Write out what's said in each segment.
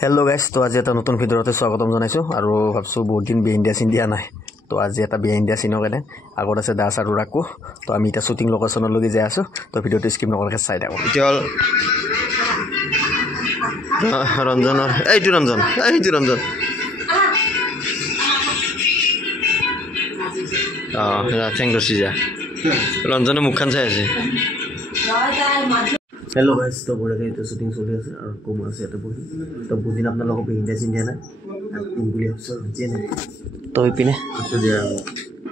Hello guys तो आज এটা নতুন ভিডিওতে স্বাগতম জানাইছো আৰু ভাবছো বহুত দিন বিহাইণ্ড দ্য সিন দিয়া নাই তো আজি এটা বিহাইণ্ড দ্য সিনৰ কাৰণে আগত আছে দাস আৰু ৰাকু তো আমি এটা শুটিং লোকেশনৰ লগি যাই আছো তো ভিডিওটো স্কিপ নকৰাকৈ চাই থাকো ইতিয়াল ৰঞ্জনৰ এইটো ৰঞ্জন থ্যাংক ইউ সিজা ৰঞ্জনে মুখখন চাই আছে हेलो गाइस तो बोले गए तो शूटिंग चली আছে আর কোমা আছে এটা বহি তো বুদিন আপোনালোকক বিহিন্দা চিন্তা নাই তিন গুলি অফিসার যে নাই তো ইপিনে আছে দিয়া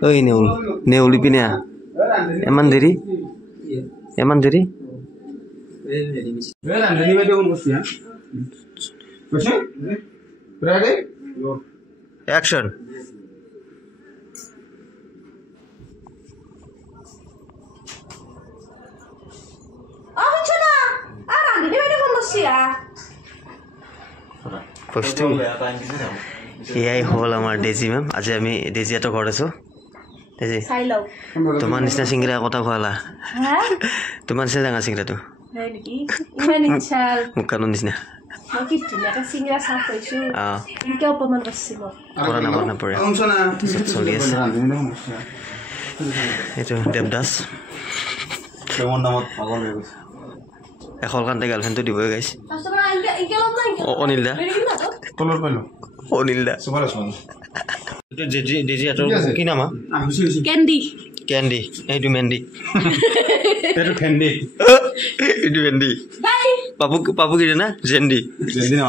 ওই নেউল ইপিনে এমান দেরি রান্ধনি বাইদেউ কোন বসি হ্যাঁ বসে ready action First AI hall আমার ডেজি ম্যাম আজ আমি ডেজি এত করেছো ডেজি সাইলাও তোমার নিচনা সিংরা কথা কইলা হ্যাঁ তোমার সে জানা সিংরা তো হ্যাঁ নাকি ইমান ইচ্ছাল মুখানো নিচনা কি তুমি একটা সিংরা সাফ কইছো ইনকে অপমান করছিল করোনা পড়ে শুনছনা চলি আছে এটো দেবদাস কেমন নামত পাগল হয়ে গেছে এখন কান্তে গার্লফ্রেন্ড দিবই গাইছে অনিল দা কলর পালো অনিল দা সুপার সুপার এটা ডেজি এত কি নাম ক্যান্ডি এইটো মেন্ডি এটা ফেন্ডি এইটো মেন্ডি পাপু কি না জেন্ডি না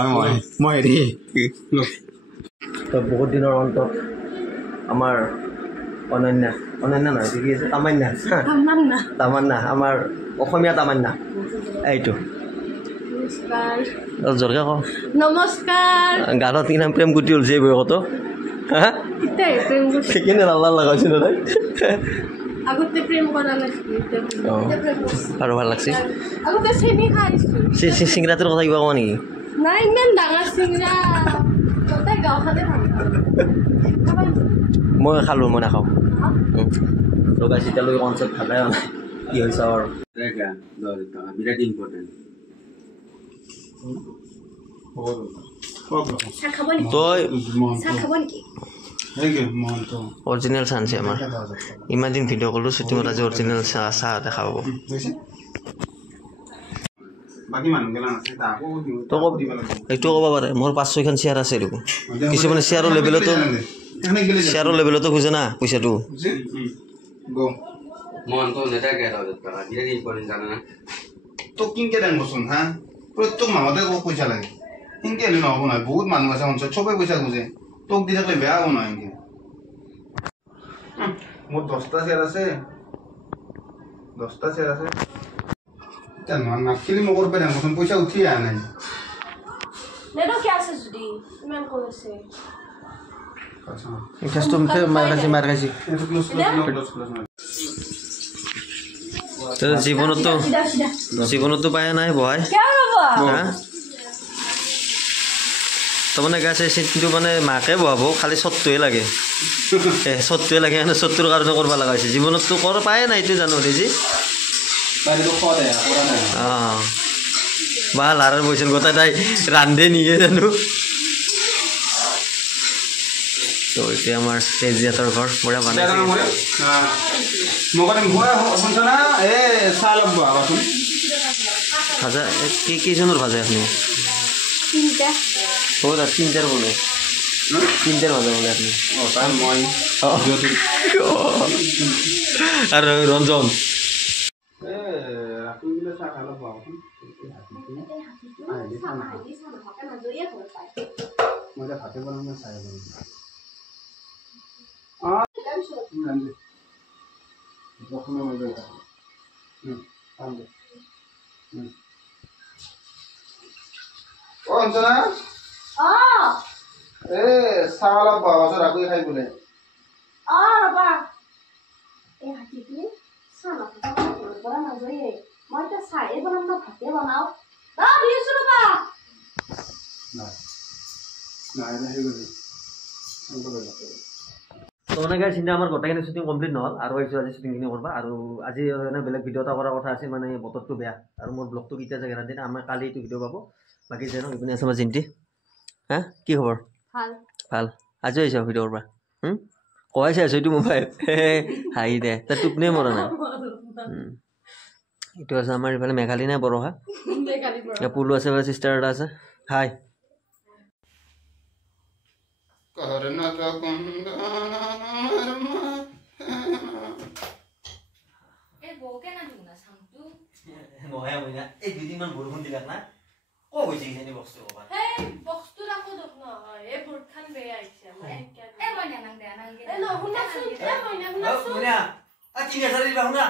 মই হেৰি তো বহুত দিনৰ অন্তত আমাৰ অনন্য না কি আছে তামান্না আমাৰ অসমীয়া তামান্না এইটো জরকা কো নমস্কার গানত কি নাম প্রেম গুটি উলছে বই কত হ্যাঁ ইতাই প্রেম গুটি কেনে আল্লাহ লাগাইছ না তাই আগতে প্রেম করা লাগছে আর ভালো লাগছে আগতে সেমি খাইছো সিংরা তোর কথা কিবা কোৱা নেকি না ইমান ডাঙৰ সিংরা কত গাও খাতে মই খালো মই নাখাও লগা সিতালৈ কনসেপ্ট ভালে নাই কি হৈছে আৰু ৰেগা বিৰাট ইম্পৰ্টেন্ট অৰিজিনাল চান্স আমাৰ ইমান দিন ভিডিও কৰলো শুটিংত আজি অৰিজিনাল চাহ দেখা পাব এইটো ক'ব পাৰে মোৰ 5-6খন শ্বেয়াৰ আছে দেখোন কিছুমানে শ্বেয়াৰৰ লেভেলতো খোজে না পইচাটো তো কিনকে দেন বসুন হ্যাঁ প্রত্যেক মাহতে পয়সা লাগে ইনকে এলে নহব নহয় বহুত মানুহ আছে অঞ্চল চবে পইচা খুঁজে তোক দি থাকলে বেয়া হ'ব নহয় ইনকে মোৰ 10টা শ্বেয়াৰ আছে এতিয়া নাখিলি মই কৰিব পাৰিম বচোন পইচা উঠি আহা নাই নেটো কি আছে যদি ইমান কম আছে এটা তুমি মার খাইছি জীবনতো পায় নাই বহাই তাৰমানে গাছ কিন্তু মানে মাকে বহাব খালি চটটোৱে লাগে মানে চটটোৰ কাৰণে কৰিব লগা হৈছে জীৱনততো পায়ে নাই এইটো জানো দেজি বা লাৰাৰ বৈছিল গোটাই তাই ৰান্ধে নিয়ে জানো তো এতিয়া আমাৰ তেজিয়াতৰ ঘৰ বঢ়িয়া বনাইছে ভাজা কেইজনৰ ভাজে আপুনি তিনটাৰ বলে তিনটাৰ ভাজা বলে আপুনি আৰু ৰঞ্জন অঞ্চনা চাহ অলপ বহাবচোন ৰাখি খাই বোলে ৰবা এই হাতীটো চাহ পৰা নাযায়ে মই এতিয়া চাহে বনাম না ভাতে বনাও দি আছো ৰবা তো মানে গাইছ চিন্তা আমাৰ গোটেইখিনি শ্বুটিং কমপ্লিট নহ'ল আৰু আহিছোঁ আজি শ্বুটিংখিনি কৰবা আৰু আজি বেলেগ ভিডিঅ' এটা কৰাৰ কথা আছে মানে বতৰটো বেয়া আৰু মোৰ ব্লগটো কেতিয়া জেগা দিন আমাৰ কালি এইটো ভিডিঅ' পাব বাকী জানো ইপিনে আছে আমাৰ জিন্তি হা কি খবৰ ভাল ভাল আজি আহিছ ভিতৰৰ পৰা কয় চাই আছো এইটো মোবাইল হাঁহি দে তাত টোপনিয়ে মৰা নাই এইটো আছে আমাৰ ইফালে মেঘালী নাই বৰহা পুলু আছে চিষ্টাৰ এটা আছে হাই এই দুদিনমান বৰষুণ দিলাক না ক গৈছে কিজানি বস্তু ক'বা এই বস্তু ৰাখো দক নহয় এই বুটখান বেয়া আহিছে আমাৰ এই মই নানাং দে নানাং এ ন শুনাচোন এ মই নানাংচোন শুনা আ 3000 দিবা শুনা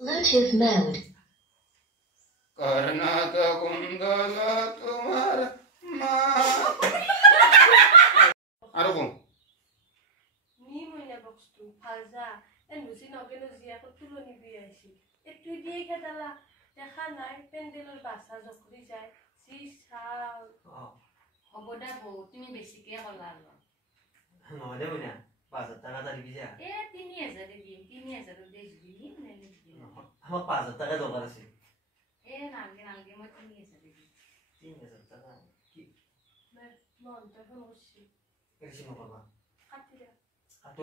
Bluetooth mode. करना तो कुंदला तुम्हार আৰু কোন নি মইনা বস্তু ভালজা এন বুজি নগেনো জিয়াকো তুলনি দি আহিছিল এটুই দিয়ে খেদালা দেখা নাই পেন্ডেলৰ বাছা জখৰি যায় চি চাও হ'ব দা বৌ তুমি বেছিকে কলা নহলে মইনা 5000 টাকা এটা দিবি যা এ 3000 দিম 3000 দেশ দিম নেনি দিম আমাক 5000 টাকা দৰকাৰ আছে এ নালগে নালগে মই 3000 দিম 3000 টাকা কি মন তো ফোন করছি কেছি নকৰবা কাটি দে কাটো